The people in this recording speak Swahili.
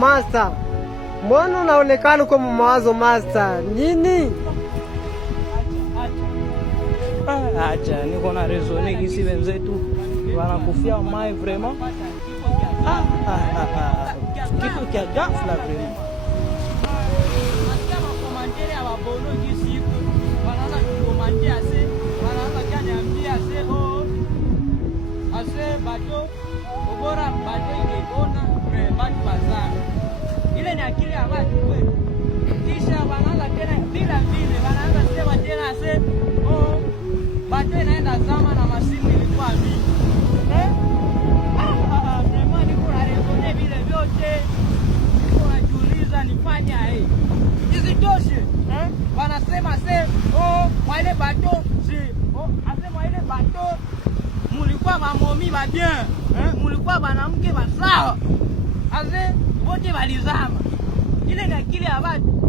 Master, mbona unaonekana kwa mawazo master? Nini? Acha, niko na raisonner kisi wenzetu wanakufia mai vraiment. Kitu kia ghafla vraiment. Nasikia makomantere ya wabono kisi wanaanza kukomantea ase, wanaanza kaniambia ase ase bato ubora bato ingekona batu bazana. Ile ni akili ya watu kweli. Kisha wanaanza tena bila vile wanaanza sema tena ase bato inaenda zama na masimu ilikuwa mingi. Vraiment niko na raisonner vile vyote. Niko najiuliza nifanya isitoshe wanasema se mwa ile bato si ase mwa ile bato mulikuwa mamomi ba bien mulikuwa banamke basawa ase wote walizama. Ile ni akili ya watu.